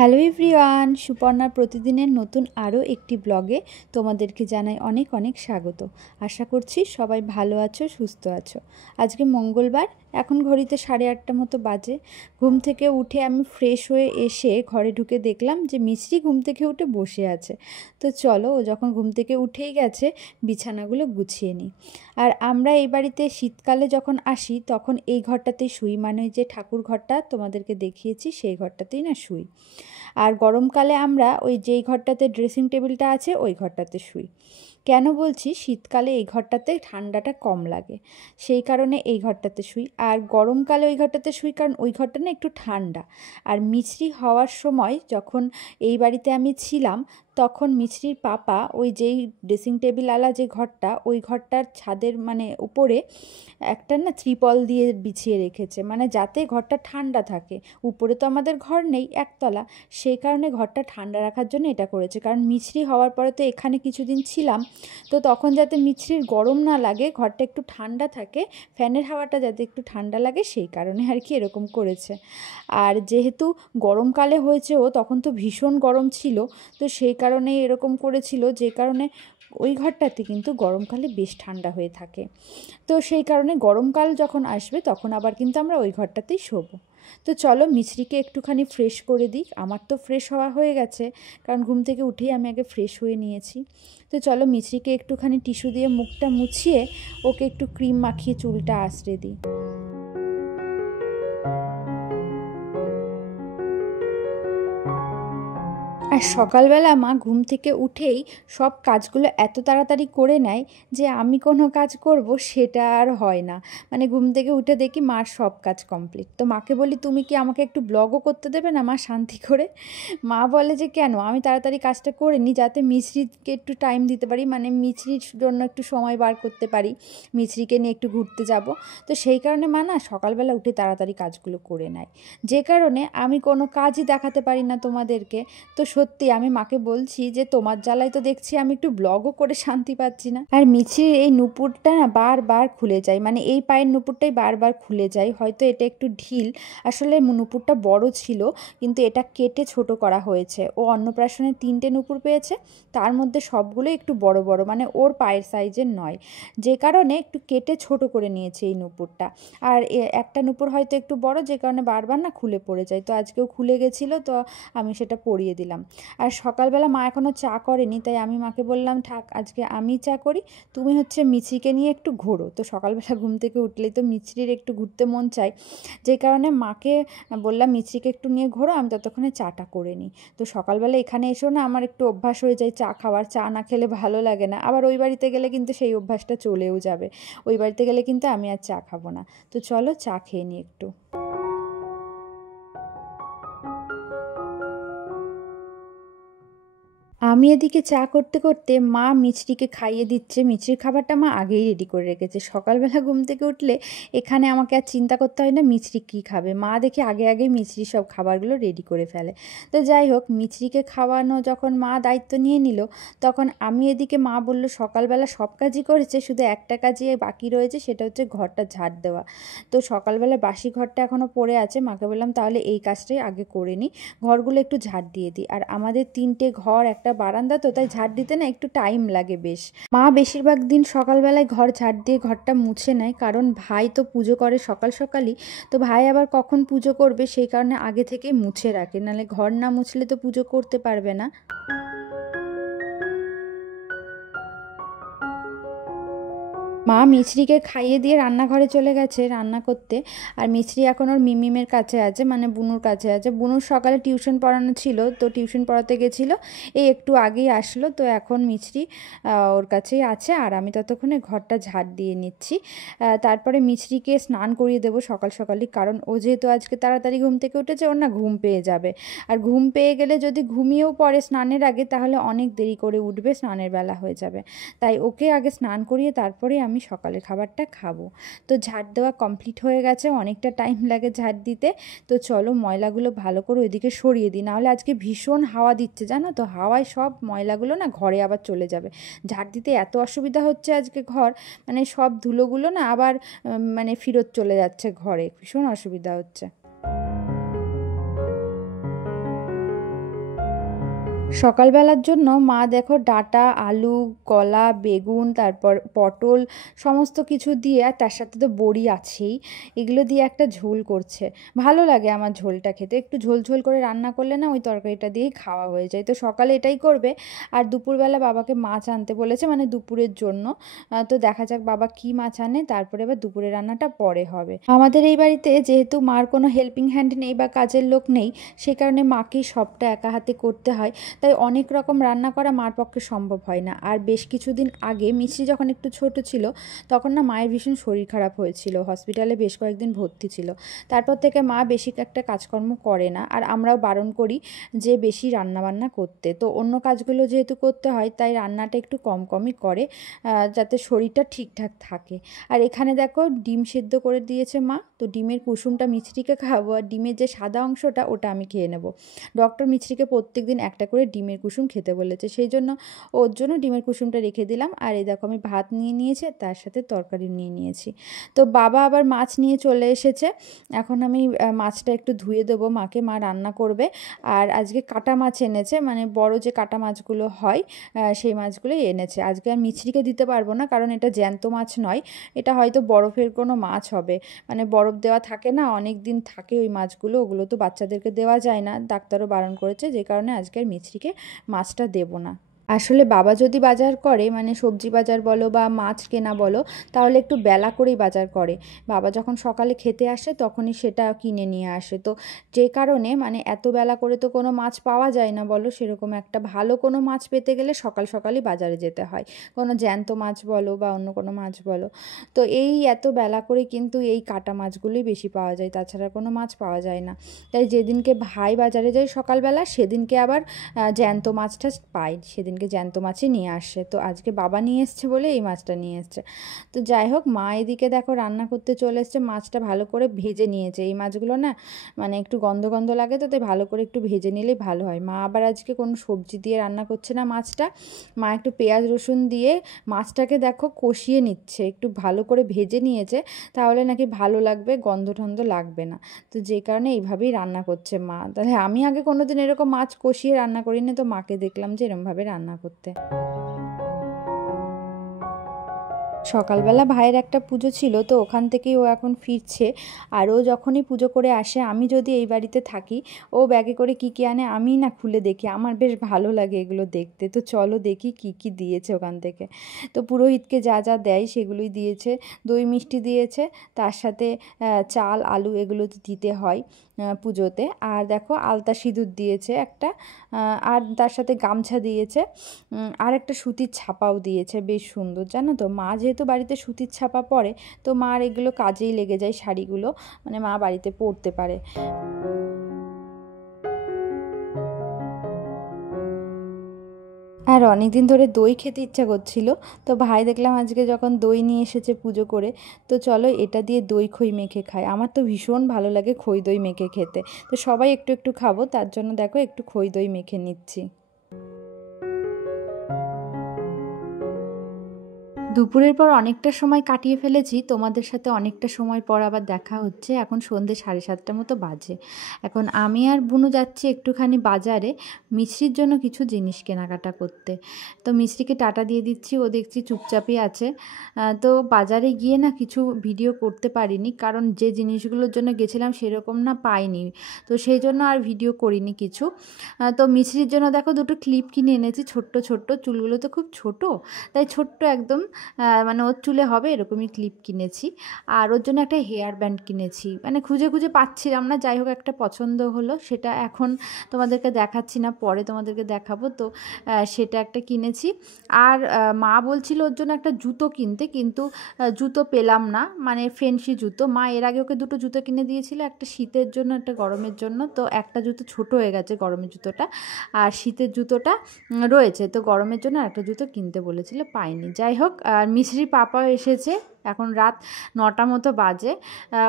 Hello everyone, সুপর্ণার প্রতিদিনের নতুন আরও একটি ব্লগে তোমাদেরকে জানাই অনেক অনেক স্বাগত। আশা করছি সবাই ভালো আছো, সুস্থ আছো। আজকে মঙ্গলবার, এখন ঘড়িতে 8:30 মতো বাজে। ঘুম থেকে উঠে আমি ফ্রেশ হয়ে এসে ঘরে ঢুকে দেখলাম যে মিছরি ঘুম থেকে উঠে বসে আছে। তো চলো, ও যখন ঘুম থেকে উঠেই গেছে বিছানাগুলো গুছিয়ে নিই। আর আমরা এই বাড়িতে শীতকালে যখন আসি তখন এই ঘরটাতেই শুই, মানে যে ঠাকুর ঘরটা তোমাদেরকে দেখিয়েছি সেই ঘরটাতেই না শুই। আর গরমকালে আমরা ওই যেই ঘরটাতে ড্রেসিং টেবিলটা আছে ওই ঘরটাতে শুই। কেন বলছি, শীতকালে এই ঘরটাতে ঠান্ডাটা কম লাগে, সেই কারণে এই ঘরটাতে শুই। আর গরমকালে ওই ঘরটাতে শুই কারণ ওই ঘরটা না একটু ঠান্ডা। আর মিছরি হওয়ার সময় যখন এই বাড়িতে আমি ছিলাম তখন মিছরির পাপা ওই যেই ড্রেসিং টেবিল আলা যে ঘরটা, ওই ঘরটার ছাদের মানে উপরে একটা না ত্রিপল দিয়ে বিছিয়ে রেখেছে, মানে যাতে ঘরটা ঠান্ডা থাকে। উপরে তো আমাদের ঘর নেই, একতলা, সেই কারণে ঘরটা ঠান্ডা রাখার জন্য এটা করেছে। কারণ মিছরি হওয়ার পরে তো এখানে কিছুদিন ছিলাম, তো তখন যাতে মিছরির গরম না লাগে, ঘরটা একটু ঠান্ডা থাকে, ফ্যানের হাওয়াটা যাতে একটু ঠান্ডা লাগে, সেই কারণে আর কি এরকম করেছে। আর যেহেতু গরমকালে হয়েছে ও তখন তো ভীষণ গরম ছিল, তো সেই কারণেই এরকম করেছিল, যে কারণে ওই ঘরটাতে কিন্তু গরমকালে বেশ ঠান্ডা হয়ে থাকে। তো সেই কারণে গরমকাল যখন আসবে তখন আবার কিন্তু আমরা ওই ঘরটাতেই শোবো। তো চলো মিছরিকে একটুখানি ফ্রেশ করে দিই। আমার তো ফ্রেশ হওয়া হয়ে গেছে, কারণ ঘুম থেকে উঠেই আমি আগে ফ্রেশ হয়ে নিয়েছি। তো চলো মিছরিকে একটুখানি টিস্যু দিয়ে মুখটা মুছিয়ে ওকে একটু ক্রিম মাখিয়ে চুলটা আঁচড়ে দিই। আর সকালবেলা মা ঘুম থেকে উঠেই সব কাজগুলো এত তাড়াতাড়ি করে নেয় যে আমি কোনো কাজ করব সেটা আর হয় না। মানে ঘুম থেকে উঠে দেখি মার সব কাজ কমপ্লিট। তো মাকে বলি, তুমি কি আমাকে একটু ব্লগও করতে দেবে না মা, শান্তি করে? মা বলে যে কেন, আমি তাড়াতাড়ি কাজটা করে নিই যাতে মিছরিকে একটু টাইম দিতে পারি, মানে মিছরির জন্য একটু সময় বার করতে পারি, মিছরিকে নিয়ে একটু ঘুরতে যাব। তো সেই কারণে মা না সকালবেলা উঠে তাড়াতাড়ি কাজগুলো করে নেয়, যে কারণে আমি কোনো কাজই দেখাতে পারি না তোমাদেরকে। তো সত্যি আমি মাকে বলছি যে তোমার জ্বালায় তো দেখছি আমি একটু ব্লগও করে শান্তি পাচ্ছি না। আর মিছরির এই নুপুরটা না বারবার খুলে যায়, মানে এই পায়ের নুপুরটাই বারবার খুলে যায়, হয়তো এটা একটু ঢিল। আসলে নুপুরটা বড় ছিল কিন্তু এটা কেটে ছোট করা হয়েছে। ও অন্নপ্রাশনে 3টে নুপুর পেয়েছে, তার মধ্যে সবগুলো একটু বড় বড়, মানে ওর পায়ের সাইজের নয়, যে কারণে একটু কেটে ছোট করে নিয়েছে এই নুপুরটা। আর একটা নুপুর হয়তো একটু বড়, যে কারণে বারবার না খুলে পড়ে যায়। তো আজকেও খুলে গেছিলো, তো আমি সেটা পরিয়ে দিলাম। আর সকালবেলা মা এখনও চা করেনি, তাই আমি মাকে বললাম থাক আজকে আমি চা করি, তুমি হচ্ছে মিছরিকে নিয়ে একটু ঘোরো। তো সকালবেলা ঘুম থেকে উঠলেই তো মিছরির একটু ঘুরতে মন চায়, যে কারণে মাকে বললাম মিছরিকে একটু নিয়ে ঘোরো, আমি ততক্ষণে চাটা করে নিই। তো সকালবেলা এখানে এসেও না আমার একটু অভ্যাস হয়ে যায় চা খাওয়ার, চা না খেলে ভালো লাগে না। আবার ওই বাড়িতে গেলে কিন্তু সেই অভ্যাসটা চলেও যাবে, ওই বাড়িতে গেলে কিন্তু আমি আর চা খাবো না। তো চলো চা খেয়ে নিই একটু। আমি এদিকে চা করতে করতে মা মিছরিকে খাইয়ে দিচ্ছে। মিছরির খাবারটা মা আগেই রেডি করে রেখেছে। সকালবেলা ঘুম থেকে উঠলে এখানে আমাকে আর চিন্তা করতে হয় না মিছরি কী খাবে, মা দেখে আগে আগে মিছরির সব খাবারগুলো রেডি করে ফেলে। তো যাই হোক, মিছরিকে খাওয়ানো যখন মা দায়িত্ব নিয়ে নিল, তখন আমি এদিকে, মা বলল সকালবেলা সব কাজই করেছে, শুধু একটা কাজই বাকি রয়েছে, সেটা হচ্ছে ঘরটা ঝাড় দেওয়া। তো সকালবেলা বাসি ঘরটা এখনও পড়ে আছে, মাকে বললাম তাহলে এই কাজটাই আগে করে নিই, ঘরগুলো একটু ঝাড় দিয়ে দিই। আর আমাদের 3টে ঘর, একটা বারান্দা, তো তাই ঝাড় দিতে না একটু টাইম লাগে বেশ। মা বেশিরভাগ দিন সকালবেলায় ঘর ঝাড় দিয়ে ঘরটা মুছে নেয়, কারণ ভাই তো পুজো করে সকাল সকালই। তো ভাই আবার কখন পুজো করবে সেই কারণে আগে থেকেই মুছে রাখে, নাহলে ঘর না মুছলে তো পুজো করতে পারবে না। মা মিছরিকে খাইয়ে দিয়ে রান্নাঘরে চলে গেছে রান্না করতে। আর মিছরি এখন ওর মিমিমের কাছে আছে, মানে বুনুর কাছে আছে। বুনুর সকালে টিউশন পড়ানো ছিল, তো টিউশন পড়াতে গেছিলো, এই একটু আগেই আসলো। তো এখন মিছরি ওর কাছেই আছে, আর আমি ততক্ষণে ঘরটা ঝাড় দিয়ে নিচ্ছি। তারপরে মিছরিকে স্নান করিয়ে দেবো সকাল সকালই, কারণ ও যেহেতু আজকে তাড়াতাড়ি ঘুম থেকে উঠেছে, ওর না ঘুম পেয়ে যাবে। আর ঘুম পেয়ে গেলে যদি ঘুমিয়েও পড়ে স্নানের আগে, তাহলে অনেক দেরি করে উঠবে, স্নানের বেলা হয়ে যাবে। তাই ওকে আগে স্নান করিয়ে তারপরে আমি সকালের খাবারটা খাবো। তো ঝাড় দেওয়া কমপ্লিট হয়ে গেছে, অনেকটা টাইম লাগে ঝাড় দিতে। তো চলো ময়লাগুলো ভালো করে ওইদিকে সরিয়ে দিই, নাহলে আজকে ভীষণ হাওয়া দিচ্ছে জানো তো, হাওয়ায় সব ময়লাগুলো না ঘরে আবার চলে যাবে। ঝাড় দিতে এত অসুবিধা হচ্ছে আজকে ঘর, মানে সব ধুলোগুলো না আবার মানে ফেরত চলে যাচ্ছে ঘরে, ভীষণ অসুবিধা হচ্ছে। সকালবেলার জন্য মা দেখো ডাঁটা, আলু, কলা, বেগুন, তারপর পটল সমস্ত কিছু দিয়ে, আর তার সাথে তো বড়ি আছেই, এগুলো দিয়ে একটা ঝোল করছে। ভালো লাগে আমার ঝোলটা খেতে, একটু ঝোল ঝোল করে রান্না করলে না ওই তরকারিটা দিয়েই খাওয়া হয়ে যায়। তো সকালে এটাই করবে। আর দুপুরবেলা বাবাকে মাছ আনতে বলেছে, মানে দুপুরের জন্য। তো দেখা যাক বাবা কি মাছ আনে, তারপরে এবার দুপুরের রান্নাটা পরে হবে। আমাদের এই বাড়িতে যেহেতু মার কোনো হেল্পিং হ্যান্ড নেই বা কাজের লোক নেই, সে কারণে মাকেই সবটা একা হাতে করতে হয়। তাই অনেক রকম রান্না করা মার পক্ষে সম্ভব হয় না। আর বেশ কিছুদিন আগে মিষ্টি যখন একটু ছোট ছিল, তখন না মায়ের ভীষণ শরীর খারাপ হয়েছিল, হসপিটালে বেশ কয়েকদিন ভর্তি ছিল। তারপর থেকে মা বেশি একটা কাজকর্ম করে না, আর আমরাও বারণ করি যে বেশি রান্নাবান্না করতে। তো অন্য কাজগুলো যেহেতু করতে হয়, তাই রান্নাটা একটু কম কমই করে, যাতে শরীরটা ঠিকঠাক থাকে। আর এখানে দেখো ডিম সেদ্ধ করে দিয়েছে মা। তো ডিমের কুসুমটা মিষ্টিকে খাওয়াবো, আর ডিমের যে সাদা অংশটা ওটা আমি খেয়ে নেব। ডক্টর মিষ্টিকে প্রত্যেকদিন একটা করে ডিমের কুসুম খেতে বলেছে, সেই জন্য ওর জন্য ডিমের কুসুমটা রেখে দিলাম। আর এই দেখো আমি ভাত নিয়ে নিয়েছি, তার সাথে তরকারি নিয়ে নিয়েছি। তো বাবা আবার মাছ নিয়ে চলে এসেছে। এখন আমি মাছটা একটু ধুয়ে দেবো মাকে, মা রান্না করবে। আর আজকে কাটা মাছ এনেছে, মানে বড় যে কাটা মাছগুলো হয় সেই মাছগুলোই এনেছে। আজকে আর মিছরিকে দিতে পারবো না, কারণ এটা জ্যান্ত মাছ নয়, এটা হয়তো বরফের কোনো মাছ হবে। মানে বরফ দেওয়া থাকে না, অনেক দিন থাকে ওই মাছগুলো, ওগুলো তো বাচ্চাদেরকে দেওয়া যায় না, ডাক্তারও বারণ করেছে, যে কারণে আজকে আর মিছরিকে মাছটা দেবো না। আসলে বাবা যদি বাজার করে, মানে সবজি বাজার বলো বা মাছ কেনা বলো, তাহলে একটু বেলা করেই বাজার করে। বাবা যখন সকালে খেতে আসে তখনই সেটা কিনে নিয়ে আসে। তো যে কারণে মানে এত বেলা করে তো কোনো মাছ পাওয়া যায় না বলো, সেরকম একটা ভালো কোনো মাছ পেতে গেলে সকাল সকালই বাজারে যেতে হয়, কোনো জ্যান্ত মাছ বলো বা অন্য কোনো মাছ বলো। তো এই এত বেলা করে কিন্তু এই কাটা মাছগুলোই বেশি পাওয়া যায়, তাছাড়া কোনো মাছ পাওয়া যায় না। তাই যেদিনকে ভাই বাজারে যায় সকালবেলা, সেদিনকে আবার জ্যান্ত মাছটা পাই, সেদিনকে জ্যান্ত মাছই নিয়ে আসে। তো আজকে বাবা নিয়ে এসছে বলে এই মাছটা নিয়ে এসছে। তো যাই হোক, মা এদিকে দেখো রান্না করতে চলে এসছে, মাছটা ভালো করে ভেজে নিয়েছে। এই মাছগুলো না মানে একটু গন্ধ গন্ধ লাগে, তো তাই ভালো করে একটু ভেজে নিলেই ভালো হয়। মা আবার আজকে কোনো সবজি দিয়ে রান্না করছে না মাছটা, মা একটু পেঁয়াজ রসুন দিয়ে মাছটাকে দেখো কষিয়ে নিচ্ছে, একটু ভালো করে ভেজে নিয়েছে, তাহলে নাকি ভালো লাগবে, গন্ধ টন্ধ লাগবে না। তো যে কারণে এইভাবেই রান্না করছে মা। তাহলে আমি আগে কোনোদিন এরকম মাছ কষিয়ে রান্না করিনি, তো মাকে দেখলাম যে এরমভাবে রান্না করতে। সকালবেলা ভাইয়ের একটা পুজো ছিল, তো ওখান থেকেই ও এখন ফিরছে। আর ও যখনই পুজো করে আসে, আমি যদি এই বাড়িতে থাকি, ও ব্যাগে করে কী কী আনে আমি না খুলে দেখি, আমার বেশ ভালো লাগে এগুলো দেখতে। তো চলো দেখি কী কী দিয়েছে ওখান থেকে। তো পুরোহিতকে যা যা দেয় সেগুলোই দিয়েছে। দই মিষ্টি দিয়েছে, তার সাথে চাল আলু এগুলো তো দিতে হয় পুজোতে। আর দেখো আলতা সিঁদুর দিয়েছে একটা, আর তার সাথে গামছা দিয়েছে, আর একটা সুতির ছাপাও দিয়েছে, বেশ সুন্দর। জানো তো, মা যেহেতু বাড়িতে সুতির ছাপা পরে, তো মার এগুলো কাজেই লেগে যায়, শাড়িগুলো মানে মা বাড়িতে পরতে পারে। আর অনেক দিন ধরে দই খেতে ইচ্ছা করছিল, তো ভাই দেখলাম আজকে যখন দই নিয়ে এসেছে পুজো করে, তো চলো এটা দিয়ে দই খই মেখে খাই। আমার তো ভীষণ ভালো লাগে খই দই মেখে খেতে। তো সবাই একটু একটু খাবো, তার জন্য দেখো একটু খই দই মেখে নিচ্ছি। দুপুরের পর অনেকটা সময় কাটিয়ে ফেলেছি তোমাদের সাথে, অনেকটা সময় পর আবার দেখা হচ্ছে। এখন সন্ধ্যে 7:30 মতো বাজে। এখন আমি আর বুনু যাচ্ছি একটুখানি বাজারে মিছরির জন্য কিছু জিনিস কেনাকাটা করতে। তো মিছরিকে টাটা দিয়ে দিচ্ছি, ও দেখছি চুপচাপই আছে। তো বাজারে গিয়ে না কিছু ভিডিও করতে পারিনি, কারণ যে জিনিসগুলোর জন্য গেছিলাম সেরকম না পাইনি, তো সেই জন্য আর ভিডিও করিনি কিছু। তো মিছরির জন্য দেখো দুটো ক্লিপ কিনে এনেছি, ছোট্ট ছোট্ট, চুলগুলো তো খুব ছোট, তাই ছোট্ট একদম মানে ওর চুলে হবে এরকমই ক্লিপ কিনেছি। আর ওর জন্য একটা হেয়ার ব্যান্ড কিনেছি, মানে খুঁজে খুঁজে পাচ্ছিলাম না, যাই হোক একটা পছন্দ হলো, সেটা এখন তোমাদেরকে দেখাচ্ছি না, পরে তোমাদেরকে দেখাবো। তো সেটা একটা কিনেছি। আর মা বলছিল ওর জন্য একটা জুতো কিনতে, কিন্তু জুতো পেলাম না, মানে ফেন্সি জুতো। মা এর আগে ওকে দুটো জুতো কিনে দিয়েছিল, একটা শীতের জন্য একটা গরমের জন্য। তো একটা জুতো ছোট হয়ে গেছে, গরমের জুতোটা, আর শীতের জুতোটা রয়েছে। তো গরমের জন্য একটা জুতো কিনতে বলেছিল, পাইনি। যাই হোক, আর মিছরির পাপাও এসেছে, এখন রাত 9টা মতো বাজে।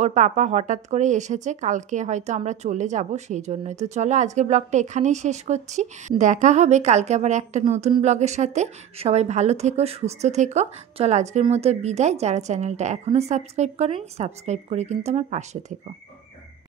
ওর পাপা হঠাৎ করে এসেছে, কালকে হয়তো আমরা চলে যাব, সেই জন্যই। তো চলো আজকের ব্লগটা এখানেই শেষ করছি, দেখা হবে কালকে আবার একটা নতুন ব্লগের সাথে। সবাই ভালো থেকো, সুস্থ থেকো। চলো আজকের মতো বিদায়। যারা চ্যানেলটা এখনও সাবস্ক্রাইব করেনি, সাবস্ক্রাইব করে কিন্তু আমার পাশে থেকো।